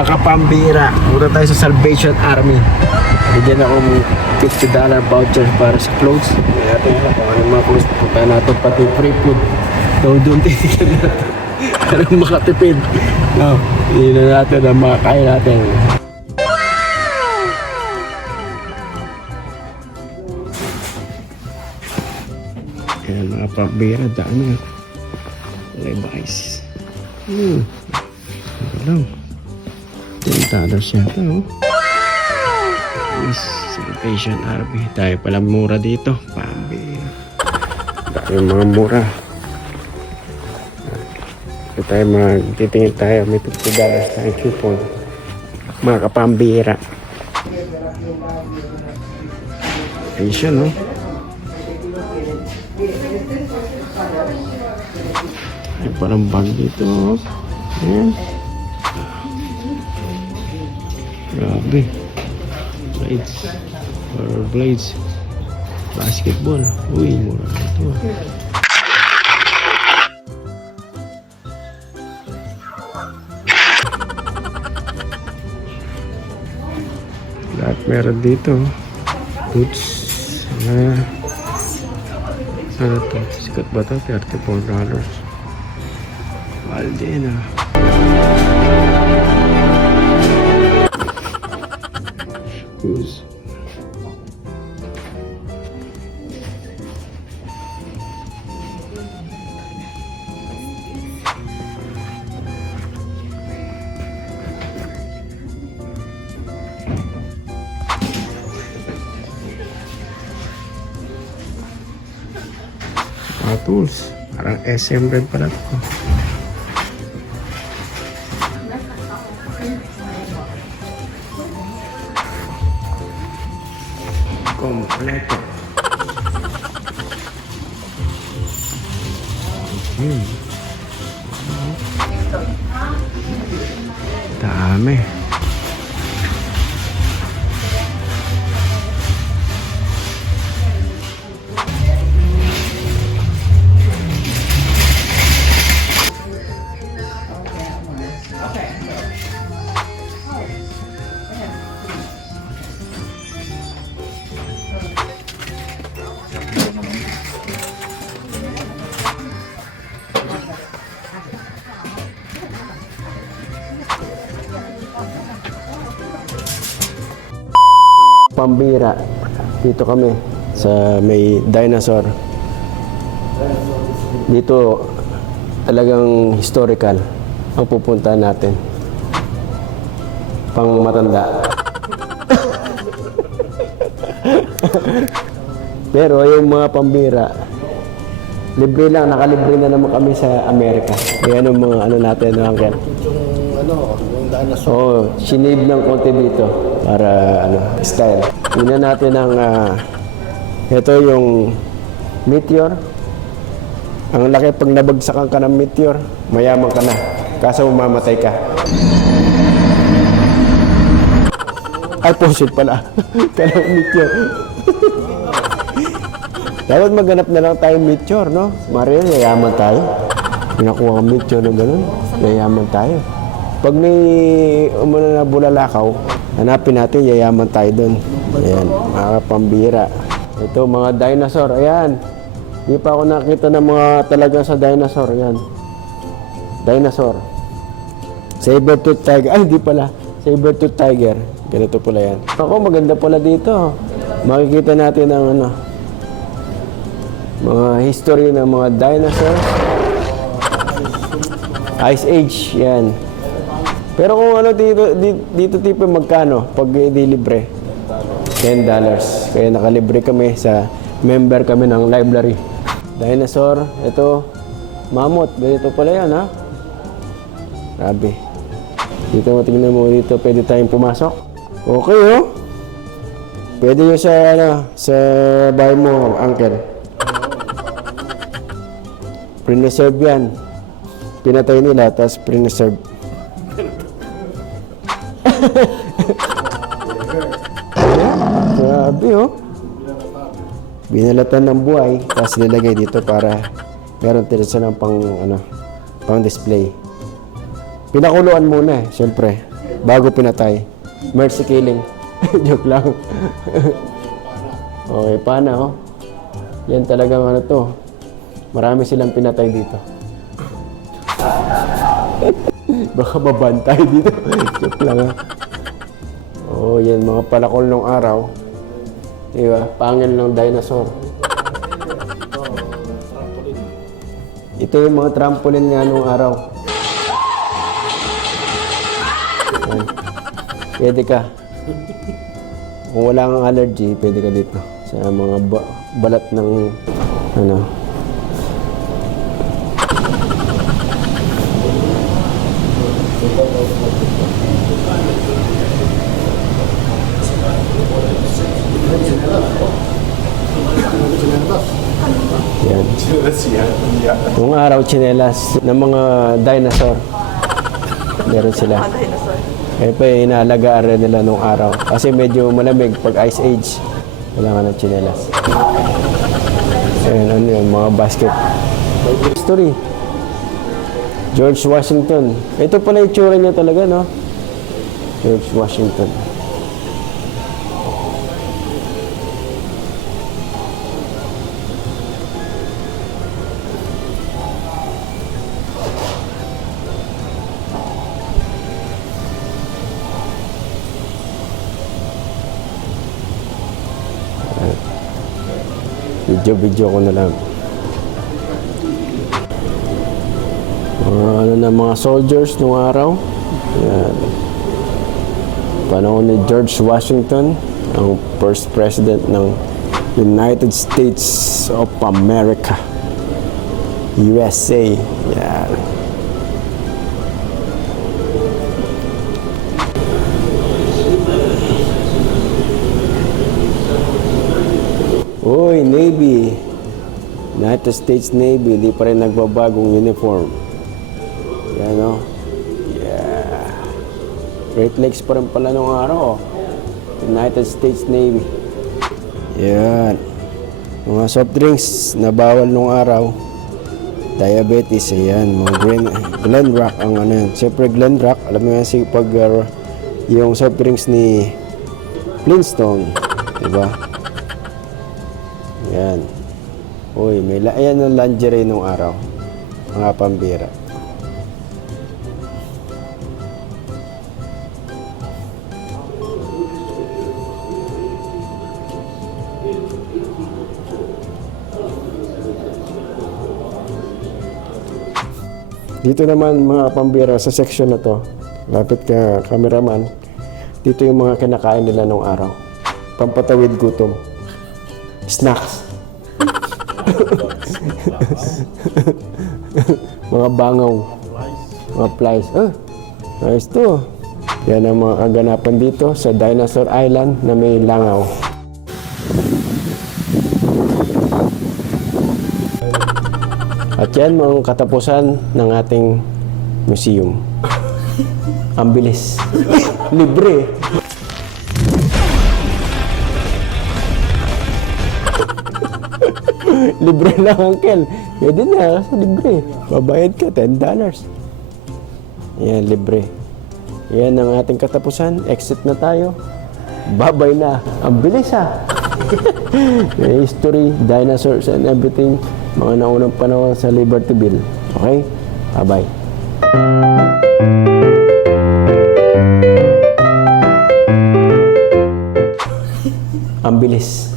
Mga kapambira, punta tayo sa Salvation Army. Bigyan akong $50 voucher para sa clothes. Kaya natin alam kung ano mga clothes. Punta natin pati free food. Doon titigan natin. Parang makatipid. No, hindi na natin ang makakain natin. Ayan mga pambira, dami. Levi's. Ano? $10 yata, oh. Yes, Salvation Army. Tayo pala mura dito. Pambira. Dami mga mura. Ito tayo magtitingin tayo. May $50 tayong coupon. Mga kapambira. Asian, oh. Ay, parang bag dito, oh. Ayan. Grabe. Blades. Blades. Basketball. Uy, mura na ito. Lahat meron dito. Boots. Ano ito? Sikat ba ito? $34. Mahal din, ah. Shoes. Tools. Parang SM red pala ito. Kompleto. Dami. Pambira. Dito kami sa may dinosaur. Dito talagang historical ang pupuntahan natin. Pang matanda. Pero yung mga pambira, libre lang, nakalibre na naman kami sa Amerika. Kaya yung mga ano natin, Uncle. Yung dinosaur. Oo, sinave ng konti dito para style. Tingnan natin ang ito yung meteor. Ang laki pag nabagsakan ka ng meteor, mayaman ka na. Kaso mamamatay ka. Ay, posit pala. Kanang meteor. Dapat maghanap na lang tayong meteor, no? Maria, yayaman tayo. Pinakuha ang meteor na gano'n, yayaman tayo. Pag may umuna na bulalakaw, hanapin natin, yayaman tayo doon. Ayan, mga pambira. Ito, mga dinosaur. Ayan. Hindi pa ako nakita ng mga talagang sa dinosaur. Ayan. Dinosaur. Saber-tooth tiger. Ay, hindi pala. Saber-tooth tiger. Ganito pala yan. Ako, maganda pala dito. Makikita natin ang mga history ng mga dinosaur. Ice Age. Yan. Pero kung ano dito tipo magkano pag hindi libre? $10. Kaya nakalibre kami sa member kami ng library. Dinosaur, ito, mammoth. Ganito pala yan, ha? Grabe. Dito mo, tingnan mo dito, pwede tayong pumasok. Okay, oh. Pwede yun sa bahay mo, Uncle. Preserve yan. Pinatay nila, tapos preserve. Grabe, oh. Binalatan ng buhay, tapos nilagay dito para meron tira ng pang display. Pinakuluan muna, siyempre. bago pinatay. Mercy killing. Joke lang. Okay, pana oh. Yan talagang ano to. Marami silang pinatay dito. Baka mabantay dito. Joke lang ha. Oh, yan mga palakol ng araw. Diba? Pangil ng dinosaur. Ito yung mga trampoline nga nung araw. Yan. Pwede ka. Kung wala kang allergy, pwede ka dito. Sa mga balat ng ano. Yan. Nung araw, tsinelas ng mga dinosaur. Meron sila. Kaya pa inaalagaan rin nila nung araw. Kasi medyo malamig pag Ice Age. Kailangan ng tsinelas. Ayan, ano yun, mga basket. History. George Washington. Ito pala yung tsura niya talaga, no? George Washington. Video ko na lang. Ano na mga soldiers nung araw. Yan. Panahon ni George Washington, ang first president ng United States of America. USA. Yan. Uy, Navy. United States Navy, di pa rin nagbabagong uniform. Yan o. Yeah. Great Lakes pa rin pala nung araw. United States Navy. Yan. Mga soft drinks na bawal nung araw. Diabetes, ayan. Mga Glenrock ang ano yan. Siyempre Glenrock, alam mo yan si pag yung soft drinks ni Flintstone. Diba? Yan. Uy, ayan ang lingerie nung araw. Mga pambira. Dito naman mga pambira sa section na to. Lapit ka, cameraman. Dito yung mga kinakain nila nung araw. Pampatawid gutom. Snacks. Mga bangaw. Mga flies. Nice to. Yan ang mga kaganapan dito sa Dinosaur Island na may langaw. At yan mga katapusan ng ating museum. Ang bilis. Libre. Libre lang, uncle. Pwede na, kasi libre. Babayad ka, $10. Yan, libre. Yan ang ating katapusan. Exit na tayo. Babay na. Ang bilis, ha? History, dinosaurs, and everything. Mga naunang panahon sa Libertyville. Okay? Bye-bye. Ang bilis.